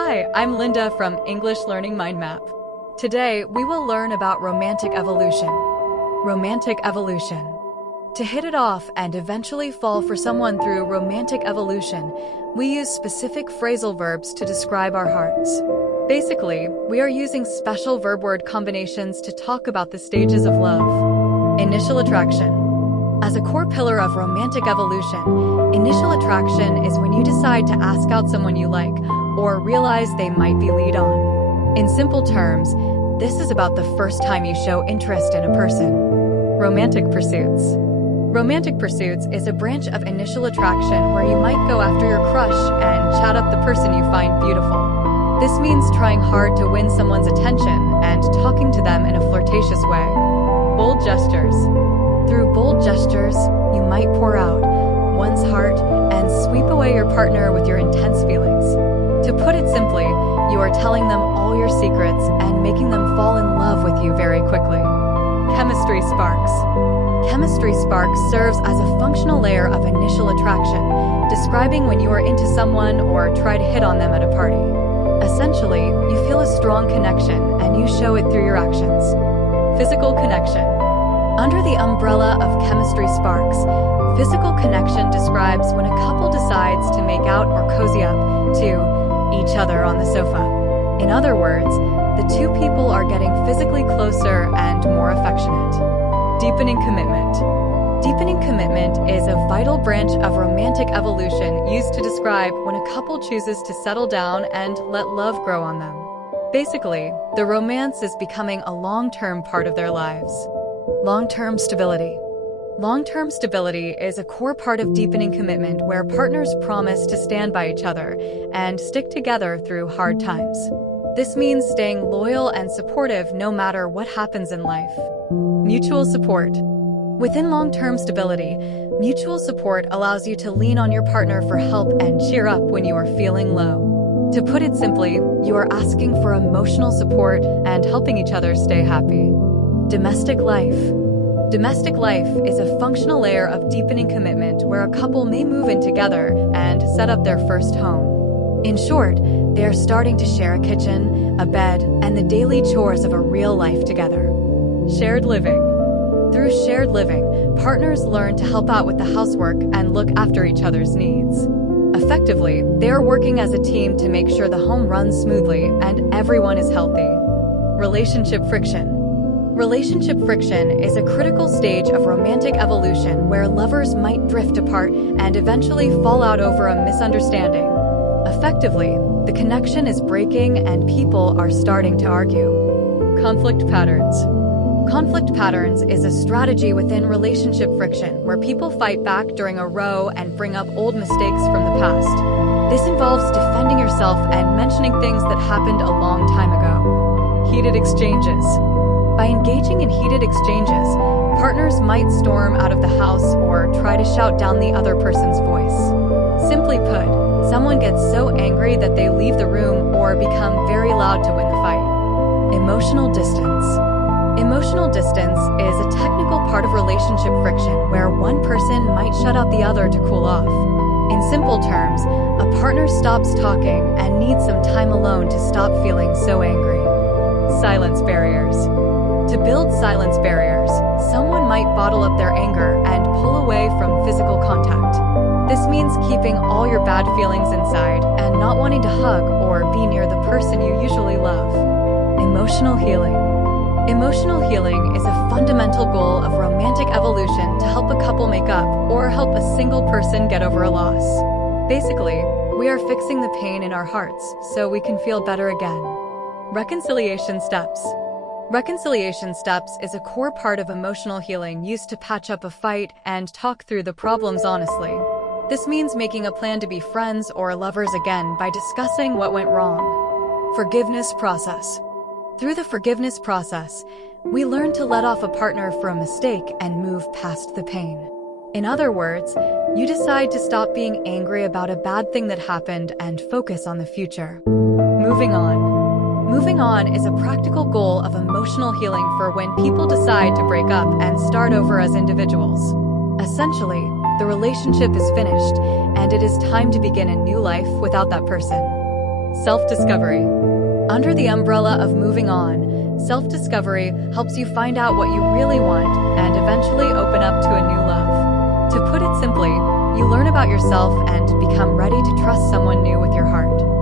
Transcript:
Hi, I'm Linda from English Learning Mind Map. Today, we will learn about romantic evolution. Romantic evolution. To hit it off and eventually fall for someone through romantic evolution, we use specific phrasal verbs to describe our hearts. Basically, we are using special verb-word combinations to talk about the stages of love. Initial attraction. As a core pillar of romantic evolution, initial attraction is when you decide to ask out someone you like or realize they might be lead on. In simple terms, this is about the first time you show interest in a person. Romantic pursuits. Romantic pursuits is a branch of initial attraction where you might go after your crush and chat up the person you find beautiful. This means trying hard to win someone's attention and talking to them in a flirtatious way. Bold gestures. Through bold gestures, you might pour out one's heart and sweep away your partner with your intense feelings. To put it simply, you are telling them all your secrets and making them fall in love with you very quickly. Chemistry sparks. Chemistry sparks serves as a functional layer of initial attraction, describing when you are into someone or try to hit on them at a party. Essentially, you feel a strong connection and you show it through your actions. Physical connection. Under the umbrella of chemistry sparks, physical connection describes when a couple decides to make out or cozy up to each other on the sofa. In other words, the two people are getting physically closer and more affectionate. Deepening commitment. Deepening commitment is a vital branch of romantic evolution used to describe when a couple chooses to settle down and let love grow on them. Basically, the romance is becoming a long-term part of their lives. Long-term stability. Long-term stability is a core part of deepening commitment where partners promise to stand by each other and stick together through hard times. This means staying loyal and supportive no matter what happens in life. Mutual support. Within long-term stability, mutual support allows you to lean on your partner for help and cheer up when you are feeling low. To put it simply, you are asking for emotional support and helping each other stay happy. Domestic life. Domestic life is a functional layer of deepening commitment where a couple may move in together and set up their first home. In short, they are starting to share a kitchen, a bed, and the daily chores of a real life together. Shared living. Through shared living, partners learn to help out with the housework and look after each other's needs. Effectively, they are working as a team to make sure the home runs smoothly and everyone is healthy. Relationship friction. Relationship friction is a critical stage of romantic evolution where lovers might drift apart and eventually fall out over a misunderstanding. Effectively, the connection is breaking and people are starting to argue. Conflict patterns. Conflict patterns is a strategy within relationship friction where people fight back during a row and bring up old mistakes from the past. This involves defending yourself and mentioning things that happened a long time ago. Heated exchanges. By engaging in heated exchanges, partners might storm out of the house or try to shout down the other person's voice. Simply put, someone gets so angry that they leave the room or become very loud to win the fight. Emotional distance. Emotional distance is a technical part of relationship friction where one person might shut out the other to cool off. In simple terms, a partner stops talking and needs some time alone to stop feeling so angry. Silence barriers. To build silence barriers, someone might bottle up their anger and pull away from physical contact. This means keeping all your bad feelings inside and not wanting to hug or be near the person you usually love. Emotional healing. Emotional healing is a fundamental goal of romantic evolution to help a couple make up or help a single person get over a loss. Basically, we are fixing the pain in our hearts so we can feel better again. Reconciliation steps. Reconciliation steps is a core part of emotional healing used to patch up a fight and talk through the problems honestly. This means making a plan to be friends or lovers again by discussing what went wrong. Forgiveness process. Through the forgiveness process, we learn to let off a partner for a mistake and move past the pain. In other words, you decide to stop being angry about a bad thing that happened and focus on the future. Moving on. Moving on is a practical goal of emotional healing for when people decide to break up and start over as individuals. Essentially, the relationship is finished, and it is time to begin a new life without that person. Self-discovery. Under the umbrella of moving on, self-discovery helps you find out what you really want and eventually open up to a new love. To put it simply, you learn about yourself and become ready to trust someone new with your heart.